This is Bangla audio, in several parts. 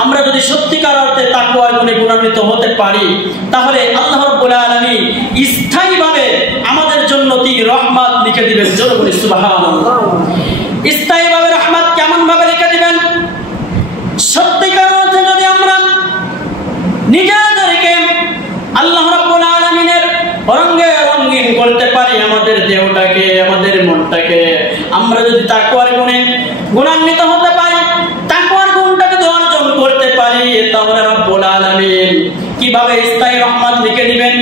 আমরা যদি সত্যিকার অর্থে তাকওয়ার গুণে গুণান্বিত হতে পারি, তাহলে আল্লাহ রাব্বুল আলামিন স্থায়ীভাবে আমাদের জন্য তিনি রহমত লিখে দিবেন। জোরে বলি সুবহানাল্লাহ। স্থায়ীভাবে রহমত কেমন ভাবে লিখে দিবেন? সত্যিকার অর্থে যদি আমরা নিজেদেরকে আল্লাহ রাব্বুল আলামিনের রঙে রঙিন করতে পারি, আমাদের দেহটাকে, আমাদের মনটাকে, আমরা যদি তাকওয়ার গুণে গুণান্বিত হতে পারি, তাকওয়ার গুণটা যদি অর্জন করতে পারি, তাহলে রব্বুল আলামিন কিভাবে স্থায়ী রহমত লিখে দিবেন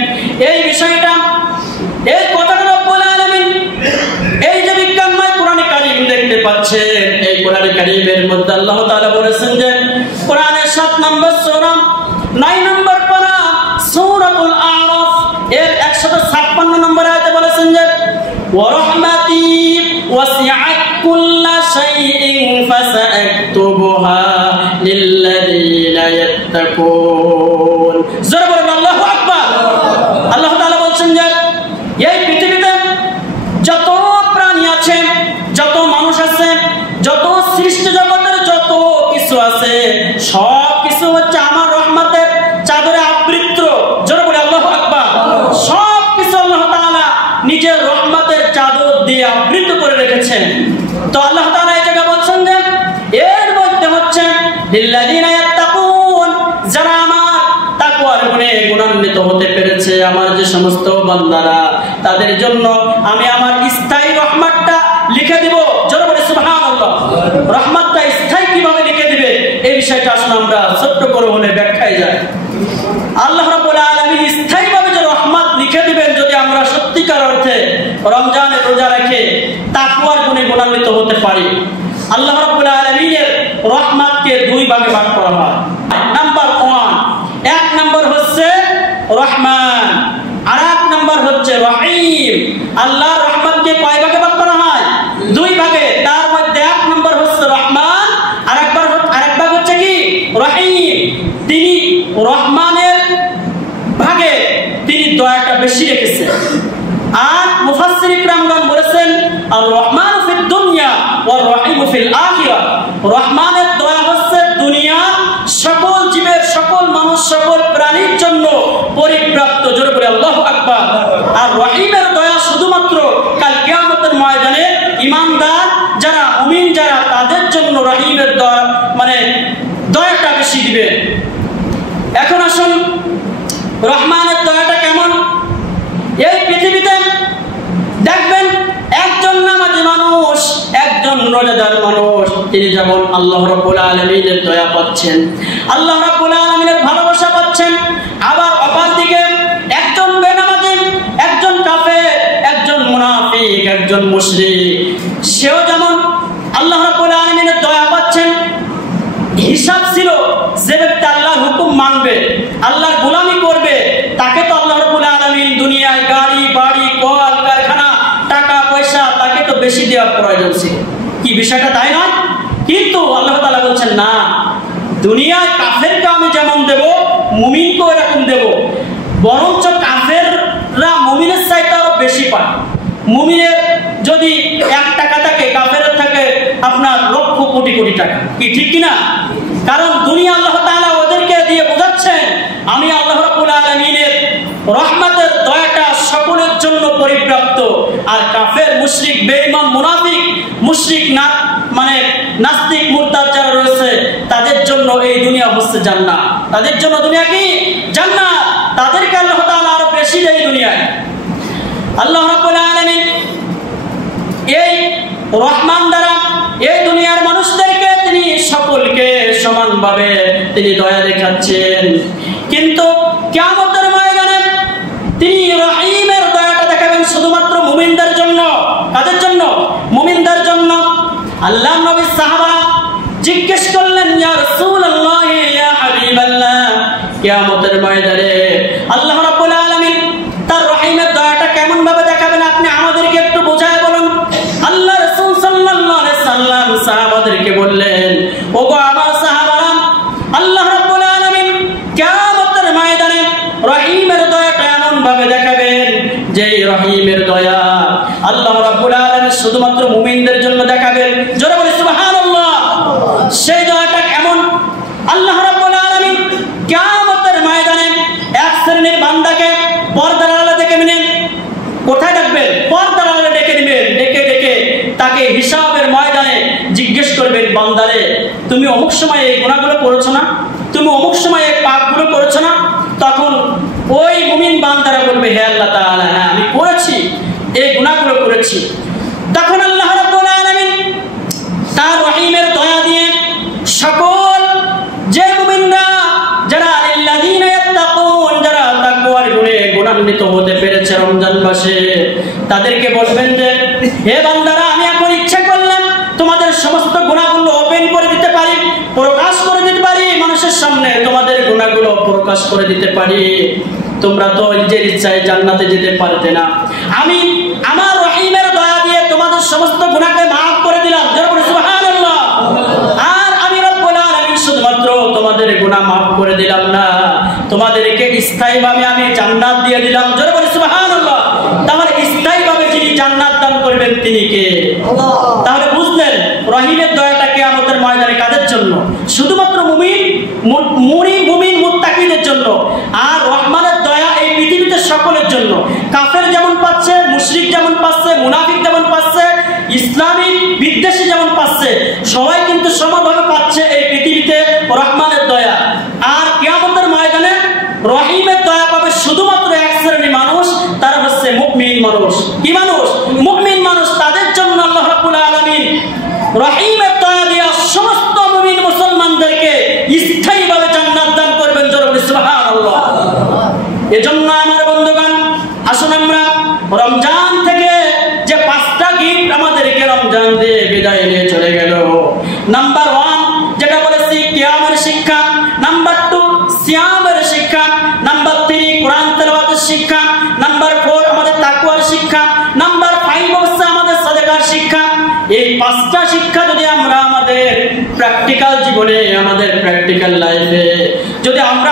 এই বিষয়টা, এই কথাটা রব্বুল আলামিন এই যে বিজ্ঞানময় কোরআনে কারীম দেখতে পাচ্ছেন, এই কোরআনে কারীমের মধ্যে আল্লাহ তাআলা বলেছেন যে কোরআনের 7 নম্বর সূরা 9 নম্বর পারা সূরাতুল আরাফ এর 156 নম্বর আয়াতে বলেছেন যে ওয়া রাহমাতি ওয়াসিআত কুল্লা শাইইন ফাসাআকতুবুহা লিল্লাযীনা ইয়াত্তাকুন। জোরে বলুন আল্লাহু আকবার। আল্লাহ তাআলা বলেন যে এই পৃথিবীতে যত প্রাণী আছে, যত মানুষ আছে, যত সৃষ্টি জগতের যত কিছু আছে, সব কিছু হচ্ছে আমার রহমতের চাদরে আবৃত। জোরে বলি আল্লাহু আকবার। সব কিছু আল্লাহ তাআলা নিজের রহমতের চাদর দিয়ে আবৃত করে রেখেছেন। তো আল্লাহ তাআলা এই জায়গা বলছেন যে এর মধ্যে হচ্ছে লিল্লাযীনা ইয়াত্তাকুন, যারা আমার তাকওয়ার গুণে গুণান্বিত হতে পেরেছে, আমার যে সমস্ত বান্দারা, তাদের জন্য আমি আমার স্থায়ী রহমতটা লিখে দিব। জোরে বলি সুবহানাল্লাহ। রহমতটা স্থায়ী কিভাবে লিখে দিবে এই বিষয়টা আসলে আমরা ছোট্ট করে হলে ব্যাখ্যায় যাই। আল্লাহ রাব্বুল আলামিন স্থায়ীভাবে যে রহমত লিখে দিবেন যদি আমরা সত্যিকার অর্থে রমজানের রোজা রেখে তাকওয়ার গুণে গুণান্বিত হতে পারি। আল্লাহ রাব্বুল আলামিনের রহমতকে দুই ভাগে ভাগ করা হয়। নাম্বার 1, এক নম্বর হচ্ছে রহমান, আর এক নম্বর হচ্ছে রহিম। আল্লাহর রহমতকে কয় ভাগে ভাগ করা হয়? দুই ভাগে। তার মধ্যে এক নম্বর হচ্ছে রহমান, আরেক ভাগ হচ্ছে কি রহিম। তিনি রহমানের ভাগে তিনি দয়াটা বেশি রেখেছেন। আর মুফাসসির ইকরামগণ বলেছেন আর রহমান ফিদ দুনিয়া ওয়ার রহিম ফিল আখিরাহ। রহমানের দয়া হচ্ছে দুনিয়ার সকল জীবের, সকল মানুষ, সকল প্রাণীর জন্য পরিপ্রাপ্ত। জোরে বলি আল্লাহু আকবার। আর রহিমের দয়া শুধুমাত্র কাল কিয়ামতের ময়দানে ঈমানদার যারা, মুমিন যারা, তাদের জন্য রহিমের দয়া মানে দয়াটা বেশি দিবে। এখন আসুন রহমানের দয়াটা কেমন। এই পৃথিবীতে দেখবেন একজন নামাজি মানুষ, একজন রোজাদার মানুষ, তিনি যেমন আল্লাহ রাব্বুল আলামিনের দয়া পাচ্ছেন, আল্লাহ রাব্বুল আলামিনের ভালোবাসা পাচ্ছেন, আবার অপরদিকে একজন বেনামাজি, একজন কাফের, একজন মুনাফিক, একজন মুশরিক, সেও যেমন আল্লাহ রাব্বুল আলামিনের দয়া পাচ্ছেন। হিসাব ছিল যে ব্যক্তি আল্লাহর হুকুম মানবে, আল্লাহর গোলামি করবে, তাকে তো আল্লাহ রাব্বুল আলামিন দুনিয়ায় গাড়ি বাড়ি কল কারখানা টাকা পয়সা তাকে তো বেশি দেওয়ার প্রয়োজন ছিল, কি বিষয়টা তাই নয়? কিন্তু আল্লাহ তাআলা বলছেন না, দুনিয়ায় কাফেরকে আমি যেমন দেব মুমিনকেও এরকম দেব। বরঞ্চ কাফেররা মুমিনের চাইতে আরো বেশি পায়। মুমিনের যদি 1 টাকা থাকে, কাফেরের থাকে আপনার লক্ষ কোটি কোটি টাকা, কি ঠিক কিনা? কারণ দুনিয়া আল্লাহ তাআলা ওদেরকে দিয়ে বোঝাচ্ছেন আমি আল্লাহ রাব্বুল আলামিনের রহমতের দয়াটা সকলের জন্য পরিপ্রাপ্ত। আর কাফের, মুশরিক, বেঈমান, মুনাফিক, মুশরিক না মানে নাস্তিক, মুরতাদ যারা রয়েছে তাদের জন্য এই দুনিয়া হচ্ছে জান্নাত। তাদের জন্য দুনিয়া কি জান্নাত। তাদেরকে আল্লাহ তাআলা আরো বেশি দেয় দুনিয়ায়। আল্লাহ রাব্বুল আলামিন এই রহমান দ্বারা এই দুনিয়ার মানুষদেরকে তিনি সকলকে সমানভাবে তিনি দয়া দেখাচ্ছেন। কিন্তু কিয়ামতের ময়দানে তিনি রহিমের দয়াটা দেখাবেন শুধুমাত্র মুমিনদের জন্য। কাদের জন্য? মুমিনদের জন্য। আল্লাহ নবী সাহাবারা জিজ্ঞেস করলেন ইয়া রাসূলুল্লাহ, ইয়া হাবিবাল্লাহ, কিয়ামতের ময়দানে আল্লাহ রাব্বুল আলামিন তার রহিমের দয়াটা কেমন ভাবে দেখাবেন আপনি আমাদেরকে একটু বোঝায় বলুন। আল্লাহ রাসূল সাল্লাল্লাহু আলাইহি সাল্লাম সাহাবাদেরকে বললেন, ওগো আমার সাহাবারা, আল্লাহ রাব্বুল আলামিন কিয়ামতের ময়দানে রহিমের দয়াটা এমন ভাবে দেখাবেন যে রহিমের দয়া আল্লাহ রাব্বুল আলামিন শুধুমাত্র মুমিনদের জন্য দেখাবেন। জোরে বলি সুবহানাল্লাহ। সেই দয়াটা কেমন? আল্লাহ তুমি অমুক সময় এই গুনাহগুলো করেছো না, তুমি অমুক সময় এই পাপগুলো করেছো না, তখন ওই মুমিন বান্দারা বলবে হে আল্লাহ তাআলা হ্যাঁ আমি করেছি, এই গুনাহগুলো করেছি। তখন আল্লাহ রাব্বুল আলামিন তার রহিমের দয়া দিয়ে সকল যে মুমিনরা যারা আল্লাযীনা ইয়াত্তাকুন, যারা তাকওয়ার গুণে গুণান্বিত হতে পেরেছে রমজান মাসে, তাদেরকে বলবেন যে হে বান্দারা আমি এখন ইচ্ছা করলাম তোমাদের সমস্ত গুনাহগুলো ওপেন করে দিতে পারি, প্রকাশ করে দিতে পারি, মানুষের সামনে তোমাদের গুনাহগুলো প্রকাশ করে দিতে পারি। তোমরা তো নিজের ইচ্ছায় জান্নাতে যেতে পারতে না, আমি আমার রহিমের দয়া দিয়ে তোমাদের সমস্ত গুনাহকে মাফ করে দিলাম, জোরে সুবহানাল্লাহ। আর আমি রব্বুল আলামিন শুধুমাত্র তোমাদের গুনাহ মাফ করে দিলাম না, তোমাদেরকে স্থায়ীভাবে আমি জান্নাত দিয়ে দিলাম, জোরে বলি সুবহানাল্লাহ। তাহলে স্থায়ীভাবে যিনি জান্নাত দান করবেন তিনি কে? আল্লাহ। তাহলে বুঝলেন রহিমের দয়াটা কিয়ামতের ময়দানে কাদের জন্য? শুধুমাত্র মুমিন মুত্তাকিদের জন্য। আর রহমানের দয়া এই পৃথিবীতে সকলের জন্য। কাফের যেমন পাচ্ছে, মুশরিক যেমন পাচ্ছে, মুনাফিক যেমন পাচ্ছে, ইসলামী বিদ্বেষী যেমন পাচ্ছে, সবাই কিন্তু সমানভাবে পাচ্ছে এই পৃথিবীতে রহমানের দয়া। আর কিয়ামতের ময়দানে রহিমের দয়া পাবে শুধুমাত্র এক শ্রেণীর মানুষ, তারা হচ্ছে মুমিন মানুষ। কি মানুষ? মুমিন মানুষ। তাদের জন্য আল্লাহ রাব্বুল আলামিন রহিমের দয়া দিয়ে সমস্ত মুমিন মুসলমানদেরকে স্থায়ীভাবে জান্নাত দান করবেন, জোরে বলি সুবহানাল্লাহ। এজন্য আমার বন্ধুগণ আসুন আমরা রমজান থেকে যে 5টা গিফট আমাদেরকে রমজান দিয়ে বিদায় নিয়ে চলে গেল, নাম্বার 1 যেটা বলেছি কিয়ামের শিক্ষা, নাম্বার 2 সিয়ামের শিক্ষা, নাম্বার 3 কোরআন তেলাওয়াতের শিক্ষা, নাম্বার 4 আমাদের তাকওয়ার শিক্ষা, নাম্বার 5 হচ্ছে আমাদের সাদাকার শিক্ষা। এই 5টা শিক্ষা যদি আমরা আমাদের প্র্যাকটিক্যাল জীবনে, আমাদের প্র্যাকটিক্যাল লাইফে যদি আমরা